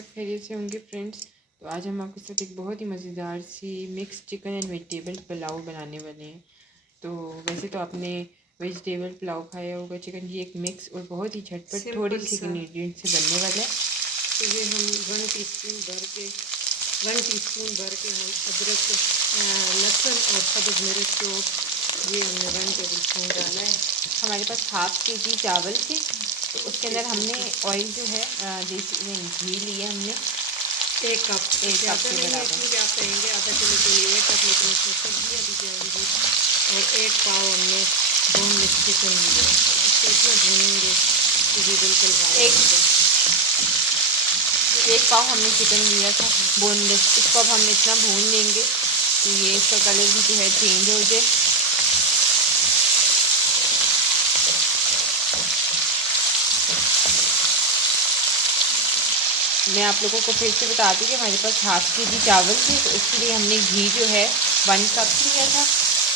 सब खैरियत से होंगे फ्रेंड्स। तो आज हम आपके साथ एक बहुत ही मज़ेदार सी mix chicken and vegetable pulao बनाने वाले हैं। तो वैसे तो आपने वेजिटेबल पुलाव खाया होगा, चिकन की एक मिक्स और बहुत ही झटपट थोड़ी सी इंग्रेडिएंट से बनने वाला है। तो ये हम 1 टीस्पून भर के हम अदरक, लहसुन और सब्ज़ मिर्च को ये हमने 1 टेबल स्पून डाला है। हमारे पास हाफ kg चावल थे, तो उसके अंदर हमने ऑयल जो है देसी घी लिया हमने 1 कप के बराबर। आप कहेंगे आधा किलो के लिए 1 कप, लेकिन उसमें सब्जियाँ भी जाएंगी। और 1 पाव हमने बोनलेस चिकन लिया, इसको इतना भूनेंगे कि ये बिल्कुल एक पाव हमने चिकन लिया था बोनलेस। इसको अब हम इतना भून लेंगे कि ये इसका कलर भी जो है चेंज हो जाए। मैं आप लोगों को फिर से बता दूँ कि हमारे पास हाफ kg चावल थे, तो इसके लिए हमने घी जो है 1 कप लिया था।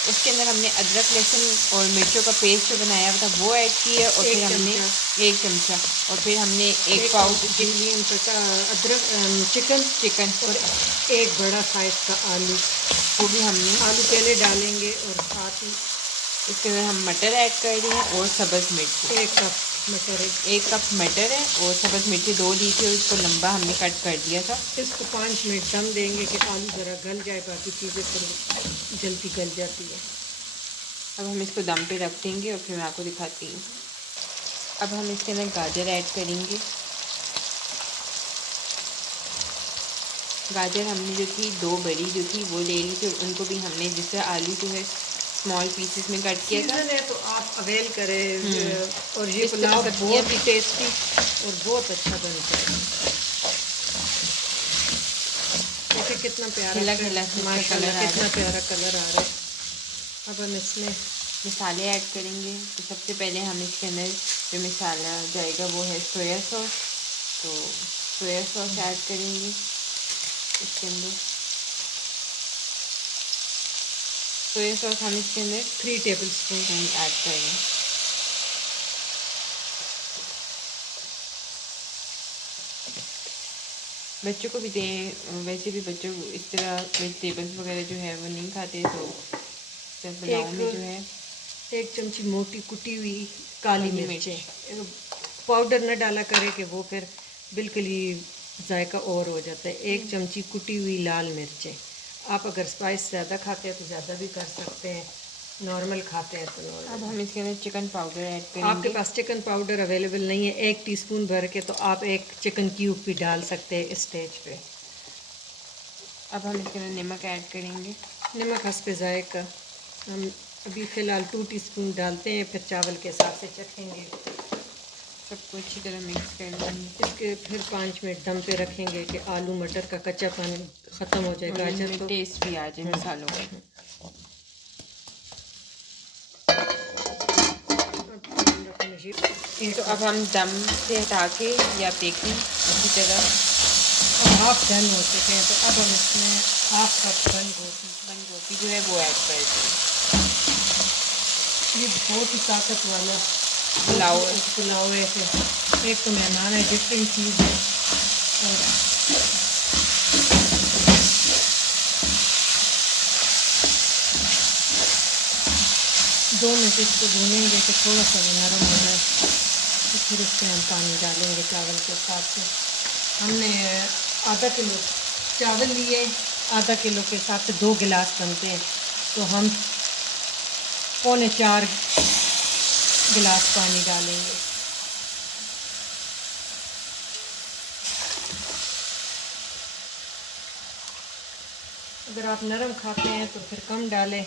उसके अंदर हमने अदरक, लहसुन और मिर्चों का पेस्ट जो बनाया हुआ था वो ऐड किया, और फिर हमने 1 चमचा, और फिर हमने 1 पाव अदरक चिकन और 1 बड़ा साइज़ का आलू, वो भी हमने पहले डालेंगे। और साथ ही इसके अंदर हम मटर ऐड कर रहे हैं और सब्ज़ मिर्ची 1 कप मटर है। 1 कप मटर है और सब्ज़ मिर्ची 2 ली थी, और इसको लंबा हमने कट कर दिया था। इसको 5 मिनट दम देंगे कि आलू ज़रा गल जाए, बाकी चीज़ें फिर जल्दी गल जाती है। अब हम इसको दम पे रख देंगे और फिर मैं आपको दिखाती हूँ। अब हम इसके अंदर गाजर ऐड करेंगे। गाजर हमने जो थी 2 बड़ी जो थी वो ले ली थी, और उनको भी हमने जिस तरह आलू जो है स्मॉल पीसेस में कट किया था। है तो आप अवेल करें। और ये पुलाव बहुत ही टेस्टी और बहुत अच्छा बनता है। देखिए कितना प्यारा माशाल्लाह कितना प्यारा कलर आ रहा है। अब हम इसमें मसाले ऐड करेंगे। तो सबसे पहले हम इसके अंदर जो मसाला जाएगा वो है सोया सॉस। तो सोया सॉस ऐड करेंगे इसके अंदर। सोया सॉस हम इसके अंदर 3 टेबल स्पून ऐड करेंगे। बच्चों को भी दें, वैसे भी बच्चों इस तरह वेजिटेबल्स वगैरह जो है वो नहीं खाते, तो पुलाव में जो है 1 चमची मोटी कुटी हुई काली मिर्चें, पाउडर न डाला करे कि वो फिर बिल्कुल ही जायका और हो जाता है। 1 चमची कुटी हुई लाल मिर्चें। आप अगर स्पाइस ज़्यादा खाते हैं तो ज़्यादा भी कर सकते हैं, नॉर्मल खाते हैं तो नॉर्मल। अब हम इसके अंदर चिकन पाउडर ऐड करेंगे। आपके पास चिकन पाउडर अवेलेबल नहीं है 1 टीस्पून भर के, तो आप 1 चिकन क्यूब भी डाल सकते हैं इस स्टेज पे। अब हम इसके अंदर नमक ऐड करेंगे। नमक हस्बे जायका हम अभी फ़िलहाल 2 टीस्पून डालते हैं, फिर चावल के साथ से चखेंगे। सबको अच्छी तरह मिक्स कर लेंगे। इसके फिर 5 मिनट दम पे रखेंगे कि आलू मटर का कच्चापन ख़त्म हो जाए, गाजर तो टेस्ट भी आ जाए मसालों का। तो अब हम दम से हटा के या देखें अच्छी तरह हाफ डन हो चुके हैं, तो अब हम इसमें हाफ कप बंद गोभी जो है वो ऐड कर दें। ये बहुत ही ताकत वाला पुलाव है। एक तो मेहमान है, डिफरेंट चीज़ है। और 2 मिनट इसको भूनेंगे कि थोड़ा सा वो नरम हो जाए, तो फिर इसमें हम पानी डालेंगे चावल के साथ से। हमने आधा किलो चावल लिए, आधा किलो के साथ 2 गिलास बनते हैं, तो हम 3.25 गिलास पानी डालेंगे। अगर आप नरम खाते हैं तो फिर कम डालें।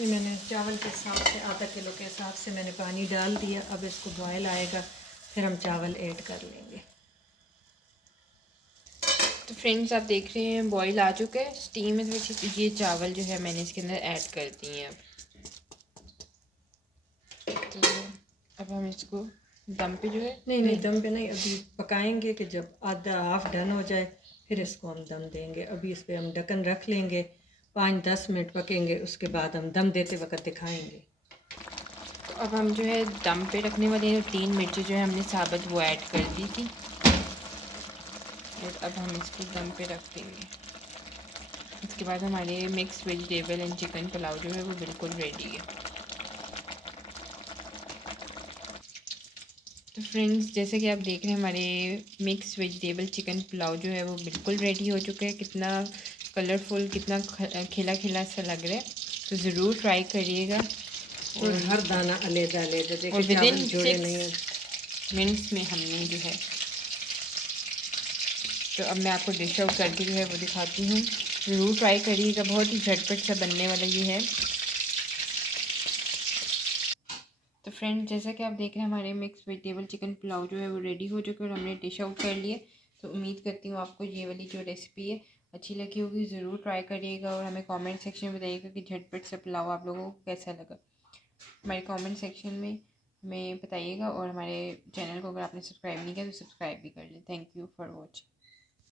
ये मैंने चावल के हिसाब से आधा किलो के हिसाब से मैंने पानी डाल दिया। अब इसको बॉयल आएगा, फिर हम चावल ऐड कर लेंगे। तो फ्रेंड्स आप देख रहे हैं बॉईल आ चुका है, स्टीम है थोड़ी सी। तो ये चावल जो है मैंने इसके अंदर ऐड कर दिए हैं। तो अब हम इसको दम पे जो है नहीं दम पे नहीं, अभी पकाएंगे कि जब आधा हाफ डन हो जाए फिर इसको हम दम देंगे। अभी इस पर हम ढक्कन रख लेंगे, 5-10 मिनट पकेंगे, उसके बाद हम दम देते वक्त दिखाएंगे। तो अब हम जो है दम पे रखने वाले हैं। 3 मिर्ची जो है हमने साबुत वो ऐड कर दी थी और अब हम इसको दम पे रख देंगे। इसके बाद हमारे mix vegetable and chicken pulao जो है वो बिल्कुल रेडी है। तो फ्रेंड्स, जैसे कि आप देख रहे हैं हमारे मिक्स वेजिटेबल चिकन पुलाव जो है वो बिल्कुल रेडी हो चुका है। कितना कलरफुल, कितना खिला खिला सा लग रहा है। तो ज़रूर ट्राई करिएगा। और हर दाना अलग अलग, और देखिए विद इन चावल जोड़े नहीं है। 6 मिनट्स में हमने जो है, तो अब मैं आपको डिश आउट करके जो है वो दिखाती हूँ। ज़रूर ट्राई करिएगा, बहुत ही झटपट सा बनने वाला ये है। तो फ्रेंड्स, जैसा कि आप देख रहे हैं हमारे मिक्स वेजिटेबल चिकन पुलाव जो है वो रेडी हो चुके और हमने डिश आउट कर लिए। तो उम्मीद करती हूँ आपको ये वाली जो रेसिपी है अच्छी लगी होगी। ज़रूर ट्राई करिएगा और हमें कमेंट सेक्शन में बताइएगा कि झटपट से पुलाव आप लोगों को कैसा लगा। हमारे कमेंट सेक्शन में हमें बताइएगा और हमारे चैनल को अगर आपने सब्सक्राइब नहीं किया तो सब्सक्राइब भी कर लें। Thank you for watching.